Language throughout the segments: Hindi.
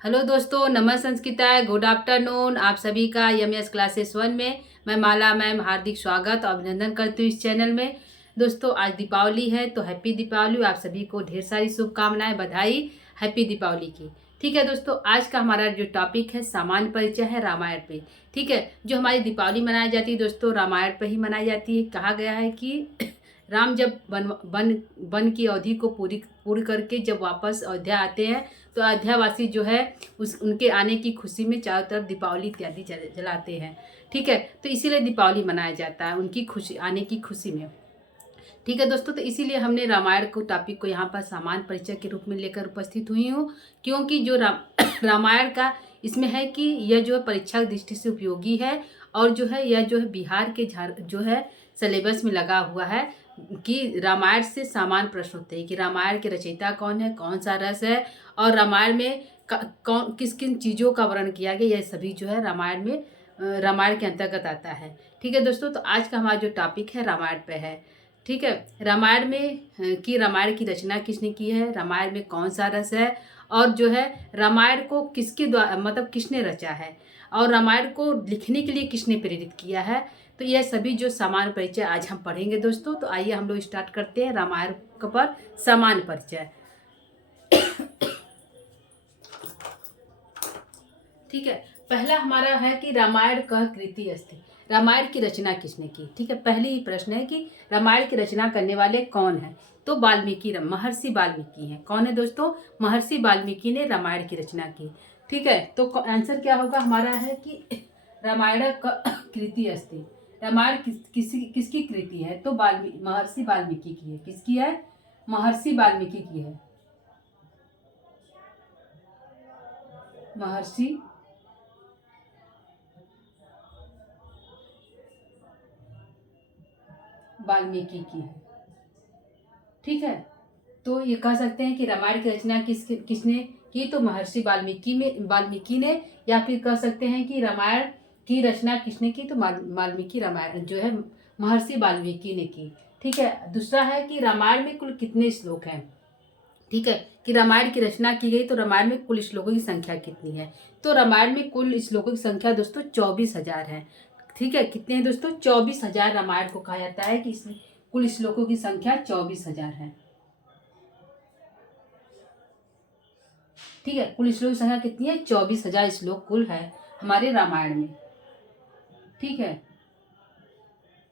हेलो दोस्तों, नमः संस्कृताय, गुड आफ्टरनून। आप सभी का यमएस क्लासेस 1 में मैं माला मैम हार्दिक स्वागत और अभिनंदन करती हूँ इस चैनल में। दोस्तों, आज दीपावली है तो हैप्पी दीपावली। आप सभी को ढेर सारी शुभकामनाएं, बधाई हैप्पी दीपावली की। ठीक है दोस्तों, आज का हमारा जो टॉपिक है सामान्य परिचय है रामायण पे। ठीक है, जो हमारी दीपावली मनाई जाती है दोस्तों रामायण पे ही मनाई जाती है। कहा गया है कि राम जब वन की अवधि को पूरी करके जब वापस अयोध्या आते हैं तो अयोध्यावासी जो है उनके आने की खुशी में चारों तरफ दीपावली इत्यादि जलाते हैं। ठीक है, तो इसीलिए दीपावली मनाया जाता है उनकी खुशी आने की खुशी में। ठीक है दोस्तों, तो इसीलिए हमने रामायण को टॉपिक को यहाँ पर सामान्य परिचय के रूप में लेकर उपस्थित हुई हूँ, क्योंकि जो रामायण का इसमें है कि यह जो है परीक्षा दृष्टि से उपयोगी है। और जो है यह जो है बिहार के जो है सिलेबस में लगा हुआ है कि रामायण से सामान्य प्रश्न होते हैं कि रामायण के रचयिता कौन है, कौन सा रस है, और रामायण में कौन किस किन चीज़ों का वर्णन किया गया, यह सभी जो है रामायण के अंतर्गत आता है। ठीक है दोस्तों, तो आज का हमारा जो टॉपिक है रामायण पे है। ठीक है, रामायण की रचना किसने की है, रामायण में कौन सा रस है, और जो है रामायण को किसके द्वारा मतलब किसने रचा है, और रामायण को लिखने के लिए किसने प्रेरित किया है। तो यह सभी जो सामान्य परिचय आज हम पढ़ेंगे दोस्तों। तो आइए हम लोग स्टार्ट करते हैं रामायण पर सामान्य परिचय। ठीक है, पहला हमारा है कि रामायण कह कृति अस्ति, रामायण की रचना किसने की। ठीक है, पहले ही प्रश्न है कि रामायण की रचना करने वाले कौन है। तो महर्षि वाल्मीकि हैं। कौन है दोस्तों, महर्षि वाल्मीकि ने रामायण की रचना की। ठीक है, तो आंसर क्या होगा हमारा है कि रामायण कृति अस्ति। रामायण किसकी कृति है, तो महर्षि वाल्मीकि की है। किसकी है, महर्षि वाल्मीकि की है। महर्षि वाल्मीकि की है। ठीक है, तो ये कह सकते हैं कि रामायण की रचना किसने की, तो महर्षि वाल्मीकि ने, या फिर कह सकते हैं कि रामायण की रचना किसने की, तो वाल्मीकि रामायण जो है महर्षि वाल्मीकि ने की। ठीक है, दूसरा है कि रामायण में कुल कितने श्लोक हैं। ठीक है, कि रामायण की रचना की गई तो रामायण में कुल श्लोकों की संख्या कितनी है। तो रामायण में कुल श्लोकों की संख्या दोस्तों 24,000 है। ठीक है, कितने हैं दोस्तों, 24,000 रामायण को कहा जाता है कि इसमें कुल श्लोकों की संख्या 24,000 है। ठीक है, कुल श्लोक की संख्या कितनी है, 24,000 श्लोक कुल है हमारे रामायण में। ठीक है,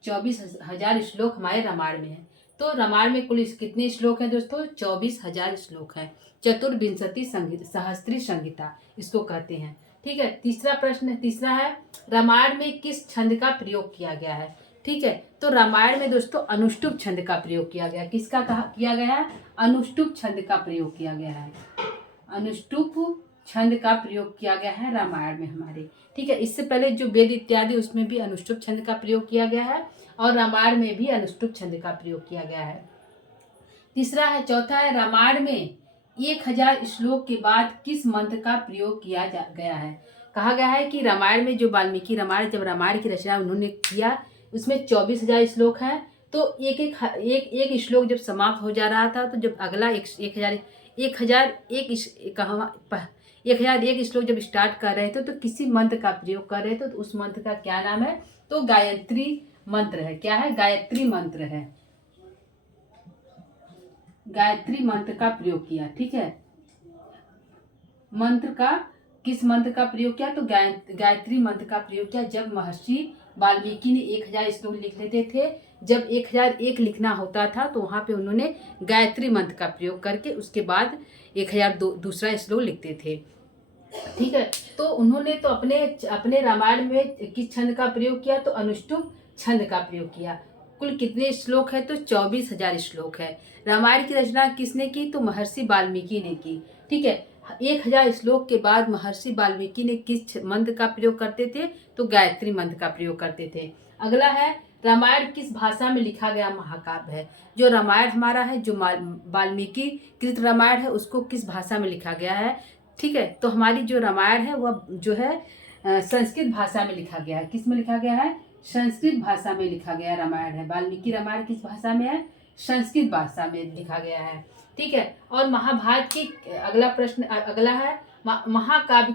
24,000 श्लोक हमारे रामायण में है। तो रामायण में कुल कितने श्लोक हैं दोस्तों, 24,000 श्लोक है। चतुर्विंशति सहस्त्री संहिता इसको कहते हैं। ठीक है, तीसरा है रामायण में किस छंद का प्रयोग किया गया है। ठीक है, तो रामायण में दोस्तों अनुष्टुप छंद का प्रयोग किया गया है। किसका किया गया है, अनुष्टुप छंद का प्रयोग किया गया है। अनुष्टुप छंद का प्रयोग किया गया है रामायण में हमारे। ठीक है, इससे पहले जो वेद इत्यादि उसमें भी अनुष्टुप छंद का प्रयोग किया गया है, और रामायण में भी अनुष्टुप छंद का प्रयोग किया गया है। चौथा है रामायण में 1,000 श्लोक के बाद किस मंत्र का प्रयोग किया गया है। कहा गया है कि रामायण में जो वाल्मीकि रामायण जब रामायण की रचना उन्होंने किया, उसमें 24,000 श्लोक हैं। तो एक श्लोक जब समाप्त हो जा रहा था, तो जब अगला 1,001 श्लोक जब स्टार्ट कर रहे थे तो किसी मंत्र का प्रयोग कर रहे थे, तो उस मंत्र का क्या नाम है, तो गायत्री मंत्र है। क्या है, गायत्री मंत्र है। गायत्री मंत्र का प्रयोग किया। ठीक है, किस मंत्र का प्रयोग किया, तो गायत्री मंत्र का प्रयोग किया। जब महर्षि वाल्मीकि ने 1,000 श्लोक लिख लेते थे, जब 1,001 लिखना होता था तो वहां पे उन्होंने गायत्री मंत्र का प्रयोग करके उसके बाद 1,000 दूसरा श्लोक लिखते थे। ठीक है, तो उन्होंने तो अपने रामायण में किस छंद का प्रयोग किया, तो अनुष्टुप छंद का प्रयोग किया। कुल कितने श्लोक है, तो 24,000 श्लोक है। रामायण की रचना किसने की, तो महर्षि वाल्मीकि ने की। ठीक है, 1,000 श्लोक के बाद महर्षि वाल्मीकि ने किस मंत्र का प्रयोग करते थे, तो गायत्री मंत्र का प्रयोग करते थे। अगला है रामायण किस भाषा में लिखा गया महाकाव्य है। जो रामायण हमारा है, जो वाल्मीकि कृत रामायण है, उसको किस भाषा में लिखा गया है। ठीक है, तो हमारी जो रामायण है वह जो है संस्कृत भाषा में लिखा गया है। किस में लिखा गया है, संस्कृत भाषा में लिखा गया रामायण है। वाल्मीकि रामायण किस भाषा में है, संस्कृत भाषा में लिखा गया है। ठीक है, और महाभारत की अगला है महाकाव्य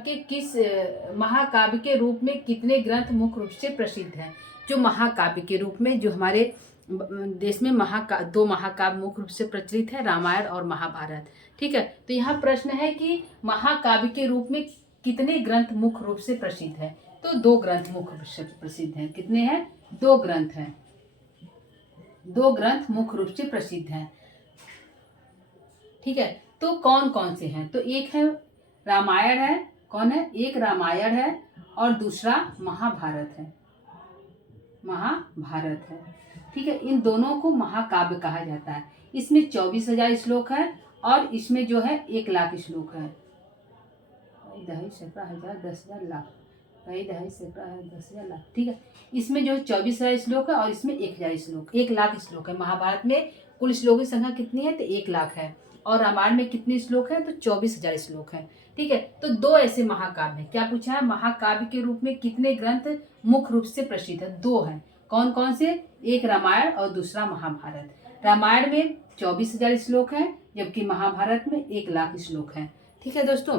के रूप में कितने ग्रंथ मुख्य रूप से प्रसिद्ध हैं? जो महाकाव्य के रूप में जो हमारे देश में दो महाकाव्य मुख्य रूप से प्रचलित है, रामायण और महाभारत। ठीक है, तो यहाँ प्रश्न है कि महाकाव्य के रूप में कितने ग्रंथ मुख्य रूप से प्रसिद्ध है? तो 2 ग्रंथ मुख्य रूप से प्रसिद्ध हैं। कितने हैं? 2 ग्रंथ हैं। 2 ग्रंथ मुख्य रूप से प्रसिद्ध हैं। ठीक है, तो कौन कौन से हैं? तो एक है रामायण है। कौन है? एक रामायण है और दूसरा महाभारत है। महाभारत है। ठीक है, इन दोनों को महाकाव्य कहा जाता है। इसमें 24,000 श्लोक है और इसमें जो है 1,00,000 श्लोक है। 10,000 10,000 लाख 10,000 लाख। ठीक है, इसमें जो है 24,000 श्लोक है और इसमें 1,000 श्लोक 1,00,000 श्लोक है। महाभारत में कुल श्लोक की संख्या कितनी है? तो 1,00,000 है। और रामायण में कितने श्लोक है? तो 24,000 श्लोक है। ठीक है, तो 2 ऐसे महाकाव्य हैं। क्या पूछा है? महाकाव्य के रूप में कितने ग्रंथ मुख्य रूप से प्रसिद्ध है? 2 हैं। कौन कौन से? एक रामायण और दूसरा महाभारत। रामायण में 24,000 श्लोक है जबकि महाभारत में 1,00,000 श्लोक है। ठीक है दोस्तों,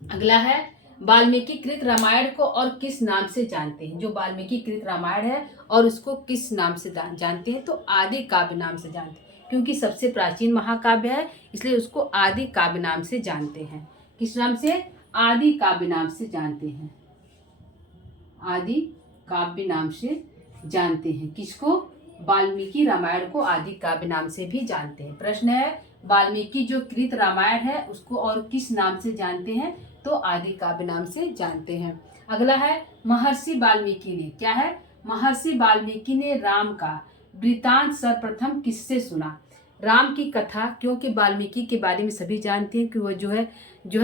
अगला है वाल्मीकि कृत रामायण को और किस नाम से जानते हैं? जो वाल्मीकि कृत रामायण है और उसको किस नाम से जानते हैं? तो आदि काव्य नाम से जानते हैं, क्योंकि सबसे प्राचीन महाकाव्य है इसलिए उसको आदि काव्य नाम से जानते हैं। किस नाम से? आदि काव्य नाम से जानते हैं। आदि काव्य नाम से जानते हैं। किसको? वाल्मीकि रामायण को आदि काव्य नाम से भी जानते हैं। प्रश्न है वाल्मीकि जो कृत रामायण है उसको और किस नाम से जानते हैं? तो आदि काव्य नाम से जानते हैं। अगला है महर्षि वाल्मीकि ने, क्या है? महर्षि वाल्मीकि ने राम का वृतांत सर्वप्रथम किससे सुना? राम की कथा, क्योंकि वाल्मीकि के बारे में सभी जानते हैं कि वह जो है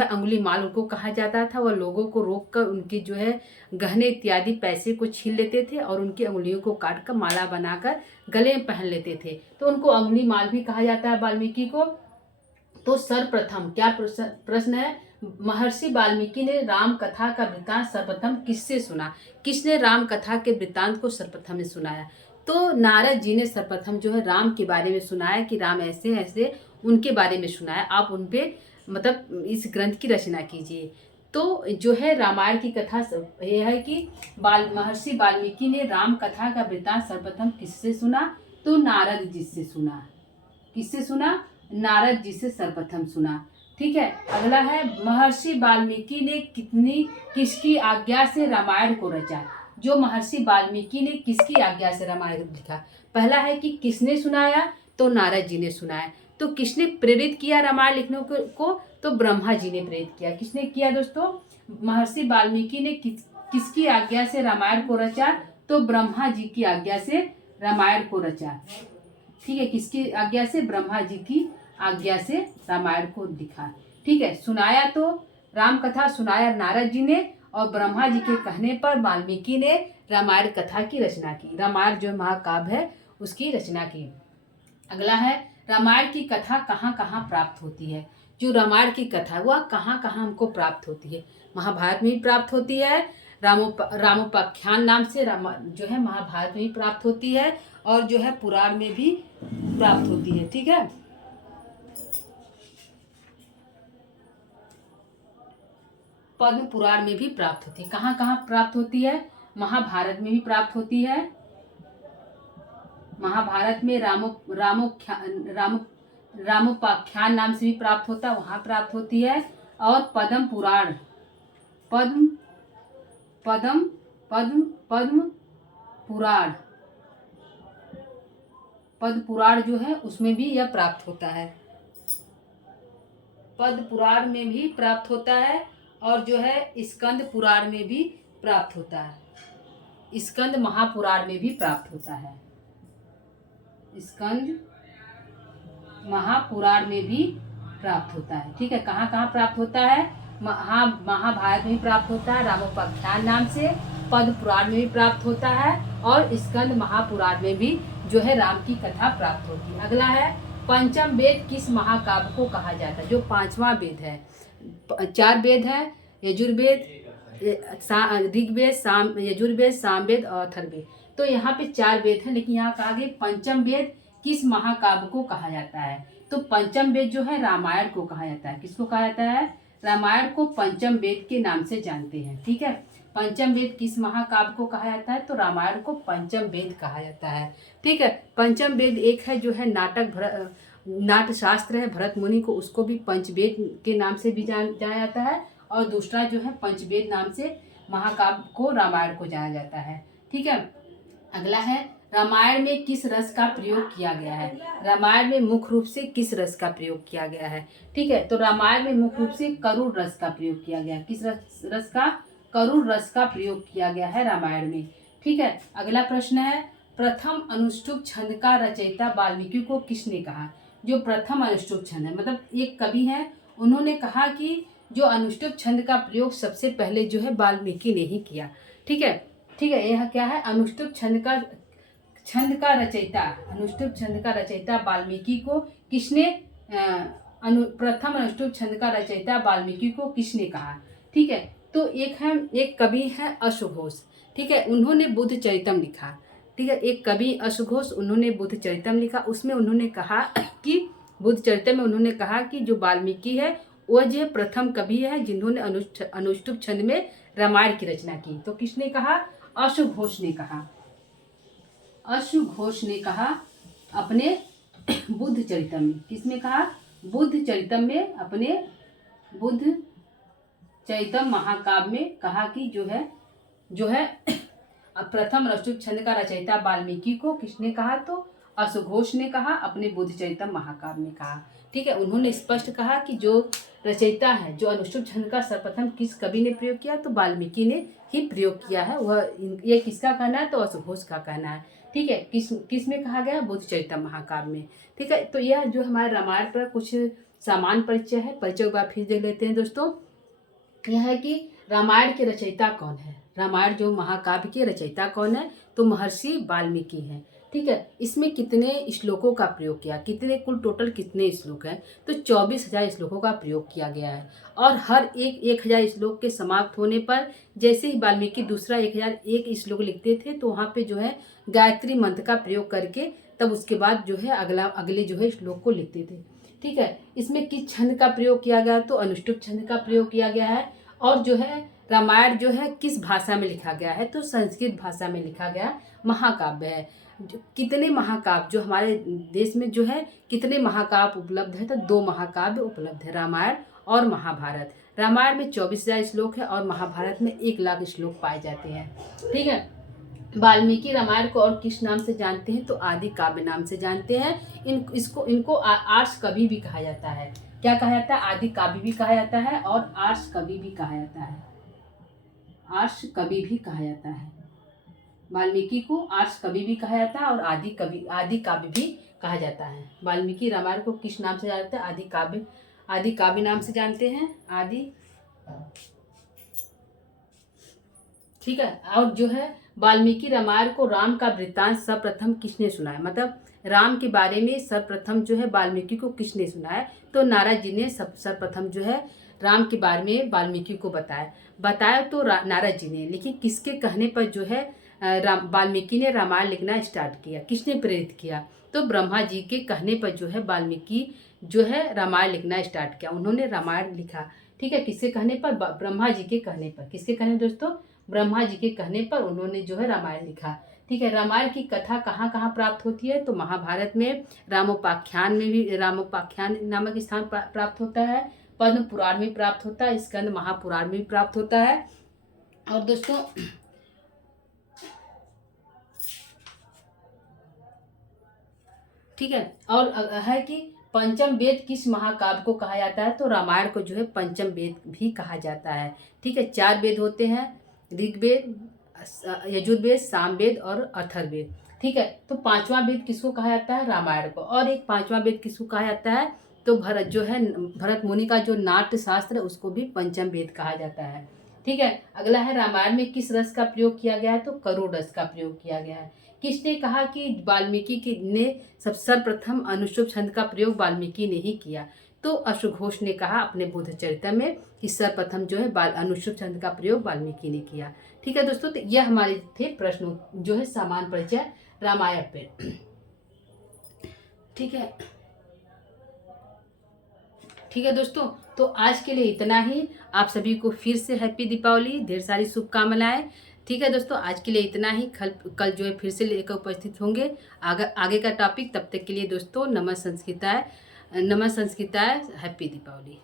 अंगुलीमाल उनको कहा जाता था। वह लोगों को रोककर उनके जो है गहने इत्यादि पैसे को छीन लेते थे और उनकी अंगुलियों को काट कर माला बनाकर गले में पहन लेते थे, तो उनको अंगुलीमाल भी कहा जाता है वाल्मीकि को। तो सर्वप्रथम क्या प्रश्न है? महर्षि वाल्मीकि ने राम कथा का वृतांत सर्वप्रथम किससे सुना? किसने राम कथा के वृतांत को सर्वप्रथम ने सुनाया? तो नारद जी ने सर्वप्रथम जो है राम के बारे में सुनाया कि राम ऐसे ऐसे, उनके बारे में सुनाया। आप उन पे मतलब इस ग्रंथ की रचना कीजिए। तो जो है रामायण की कथा यह है कि महर्षि वाल्मीकि ने राम कथा का वृतांत सर्वप्रथम किससे सुना? तो नारद जी से सुना। किससे सुना? नारद जी से सर्वप्रथम सुना। ठीक है, अगला है महर्षि वाल्मीकि ने किसकी आज्ञा से रामायण को रचा? जो महर्षि वाल्मीकि ने किसकी आज्ञा से रामायण लिखा? पहला है कि किसने सुनाया? तो नारद जी ने सुनाया। तो किसने प्रेरित किया रामायण लिखने को? तो ब्रह्मा जी ने प्रेरित किया। किसने किया दोस्तों? महर्षि वाल्मीकि ने किसकी आज्ञा से रामायण को रचा? तो ब्रह्मा जी की आज्ञा से रामायण को रचा। ठीक है, किसकी आज्ञा से? ब्रह्मा जी की आज्ञा से रामायण को लिखा। ठीक है, सुनाया तो राम कथा सुनाया नारद जी ने और ब्रह्मा जी के कहने पर वाल्मीकि ने रामायण कथा की रचना की। रामायण जो महाकाव्य है उसकी रचना की। अगला है रामायण की कथा कहाँ कहाँ प्राप्त होती है? जो रामायण की कथा है वह कहाँ कहाँ हमको प्राप्त होती है? महाभारत में भी प्राप्त होती है, रामोपाख्यान नाम से जो है महाभारत में भी प्राप्त होती है और जो है पुराण में भी प्राप्त होती है। ठीक है, पद्म पुराण में भी प्राप्त होती है। कहाँ कहाँ प्राप्त होती है? महाभारत में भी प्राप्त होती है। महाभारत में रामोपाख्यान नाम से भी प्राप्त होता है, वहाँ प्राप्त होती है। और पद्म पुराण पद्म पुराण जो है उसमें भी यह प्राप्त होता है। पद्म पुराण में भी प्राप्त होता है और जो है स्कंद पुराण में भी प्राप्त होता है। स्कंद महापुराण में भी प्राप्त होता है। स्कंद महापुराण में भी प्राप्त होता है। ठीक है, कहाँ कहाँ प्राप्त होता है? महाभारत में भी प्राप्त होता है रामोपाख्यान नाम से, पद्म पुराण में भी प्राप्त होता है और स्कंद महापुराण में भी जो है राम की कथा प्राप्त होती है। अगला है पंचम वेद किस महाकाव्य को कहा जाता है? जो 5वां वेद है। 4 वेद है, यजुर्वेद, ऋग्वेद, यजुर्वेद, सामवेद और अथर्ववेद। तो यहाँ पे 4 वेद है, लेकिन यहाँ कहा गया पंचम वेद किस महाकाव्य को कहा जाता है? तो पंचम वेद जो है रामायण को कहा जाता है। किसको कहा जाता है? रामायण को पंचम वेद के नाम से जानते हैं। ठीक है, पंचम वेद किस महाकाव्य को कहा जाता है? तो रामायण को पंचम वेद कहा जाता है। ठीक है, पंचम वेद एक है जो है नाट्य शास्त्र है भरत मुनि को, उसको भी पंचवेद के नाम से भी जाना जाता है, और दूसरा जो है पंचवेद नाम से महाकाव्य को रामायण को जाना जाता है। ठीक है, अगला है रामायण में किस रस का प्रयोग किया गया है? रामायण में मुख्य रूप से किस रस का प्रयोग किया गया है? ठीक है, तो रामायण में मुख्य रूप से करुण रस का प्रयोग किया गया है। किस रस का? करुण रस का प्रयोग किया गया है रामायण में। ठीक है, अगला प्रश्न है प्रथम अनुष्टुप छंद का रचयिता वाल्मीकि को किसने कहा? जो प्रथम अनुष्टुप छंद है, मतलब एक कवि है, उन्होंने कहा कि जो अनुष्टुप छंद का प्रयोग सबसे पहले जो है वाल्मीकि ने ही किया। ठीक है, ठीक है, यह क्या है? अनुष्टुप छंद का रचयिता, अनुष्टुप छंद का रचयिता वाल्मीकि को किसने प्रथम अनुष्टुप छंद का रचयिता वाल्मीकि को किसने कहा? ठीक है, तो एक कवि है अश्वघोष। ठीक है, उन्होंने बुद्ध चरितम लिखा। ठीक है, एक कवि अश्वघोष, उन्होंने बुद्ध चरितम लिखा। उसमें उन्होंने कहा कि बुद्ध चरितम में उन्होंने कहा कि जो वाल्मीकि है वह जो प्रथम कवि है जिन्होंने अनुष्टुप छंद में रामायण की रचना की। तो किसने कहा? अश्वघोष ने कहा। अश्वघोष ने कहा अपने बुद्ध चरितम में। किसमें कहा? बुद्ध चरितम में, अपने बुद्ध चरितम महाकाव्य में कहा कि जो है प्रथम अनुष्टुप छंद का रचयिता वाल्मीकि को किसने कहा? तो अश्वघोष ने कहा, अपने बुद्ध चरितम महाकाव्य में कहा। ठीक है, उन्होंने स्पष्ट कहा कि जो रचयिता है, जो अनुष्टुप छंद का सर्वप्रथम किस कवि ने प्रयोग किया? तो वाल्मीकि ने ही प्रयोग किया है। ये किसका कहना है? तो अश्वघोष का कहना है। ठीक है, किस में कहा गया? बुद्ध चरितम महाकाव्य में। ठीक है, तो यह जो हमारे रामायण पर कुछ सामान्य परिचय है, परिचय एक बार फिर देख लेते हैं दोस्तों। यह है कि रामायण के रचयिता कौन है? रामायण जो महाकाव्य के रचयिता कौन है? तो महर्षि वाल्मीकि हैं। ठीक है, इसमें कितने श्लोकों का प्रयोग किया? कुल टोटल कितने श्लोक हैं? तो 24,000 श्लोकों का प्रयोग किया गया है। और हर 1,000 श्लोक के समाप्त होने पर जैसे ही वाल्मीकि दूसरा 1,001 श्लोक लिखते थे तो वहाँ पे जो है गायत्री मंत्र का प्रयोग करके तब उसके बाद जो है अगले जो है श्लोक को लिखते थे। ठीक है, इसमें किस छंद का प्रयोग किया गया? तो अनुष्टुप छंद का प्रयोग किया गया है। और जो है रामायण जो है किस भाषा में लिखा गया है? तो संस्कृत भाषा में लिखा गया महाकाव्य है। कितने महाकाव्य जो हमारे देश में जो है कितने महाकाव्य उपलब्ध है? तो 2 महाकाव्य उपलब्ध है, रामायण और महाभारत। रामायण में 24,000 श्लोक है और महाभारत में 1,00,000 श्लोक पाए जाते हैं। ठीक है, वाल्मीकि रामायण को और किस नाम से जानते हैं? तो आदि काव्य नाम से जानते हैं। इनको आर्ष कवि भी कहा जाता है। क्या कहा जाता है? आदि काव्य भी कहा जाता है और आर्ष कवि भी कहा जाता है। आर्ष कवि भी कहा जाता है। वाल्मीकि को आर्ष कवि भी कहा जाता है और आदि काव्य भी कहा जाता है। वाल्मीकि रामायण को किस नाम से जानते हैं? आदि काव्य नाम से जानते हैं, आदि। ठीक है, और जो है वाल्मीकि रामायण को राम का वृत्तांत सर्वप्रथम किसने सुनाया? मतलब राम के बारे में सर्वप्रथम जो है वाल्मीकि को किसने सुनाया? तो नारद जी ने सर्वप्रथम जो है राम के बारे में वाल्मीकि को बताया तो नारद जी ने। लेकिन किसके कहने पर जो है वाल्मीकि ने रामायण लिखना स्टार्ट किया? किसने प्रेरित किया? तो ब्रह्मा जी के कहने पर जो है वाल्मीकि जो है रामायण लिखना स्टार्ट किया। उन्होंने रामायण लिखा। ठीक है, किसके कहने पर? ब्रह्मा जी के कहने पर। किसके कहने दोस्तों? ब्रह्मा जी के कहने पर उन्होंने जो है रामायण लिखा। ठीक है, रामायण की कथा कहाँ कहाँ प्राप्त होती है? तो महाभारत में, रामोपाख्यान में भी, रामोपाख्यान नामक स्थान प्राप्त होता है, पद्म पुराण में प्राप्त होता है, स्कंद महापुराण में भी प्राप्त होता है। और दोस्तों ठीक है, और है कि पंचम वेद किस महाकाव्य को कहा जाता है? तो रामायण को जो है पंचम वेद भी कहा जाता है। ठीक है, 4 वेद होते हैं, ऋग्वेद, यजुर्वेद, सामवेद और अथर्ववेद। ठीक है, तो 5वां वेद किसको कहा जाता है? रामायण को। और एक 5वां वेद किसको कहा जाता है? तो भरत मुनि का जो नाट्य शास्त्र है उसको भी पंचम वेद कहा जाता है। ठीक है, अगला है रामायण में किस रस का प्रयोग किया गया है? तो करुण रस का प्रयोग किया गया है। किसने कहा कि वाल्मीकि ने सर्वप्रथम अनुष्टुप छंद का प्रयोग वाल्मीकि ने ही किया? तो अश्वघोष ने कहा अपने बुद्ध चरितम में कि सर्वप्रथम जो है अनुष्टुप छंद का प्रयोग वाल्मीकि ने किया। ठीक है दोस्तों, तो यह हमारे थे प्रश्न जो है सामान्य परिचय रामायण पे। ठीक है, ठीक है दोस्तों, तो आज के लिए इतना ही। आप सभी को फिर से हैप्पी दीपावली, ढेर सारी शुभकामनाएं। ठीक है दोस्तों, आज के लिए इतना ही। कल जो है फिर से लेकर उपस्थित होंगे आगे का टॉपिक। तब तक के लिए दोस्तों नमः संस्कृताय, नमः संस्कृताय, हैप्पी दीपावली।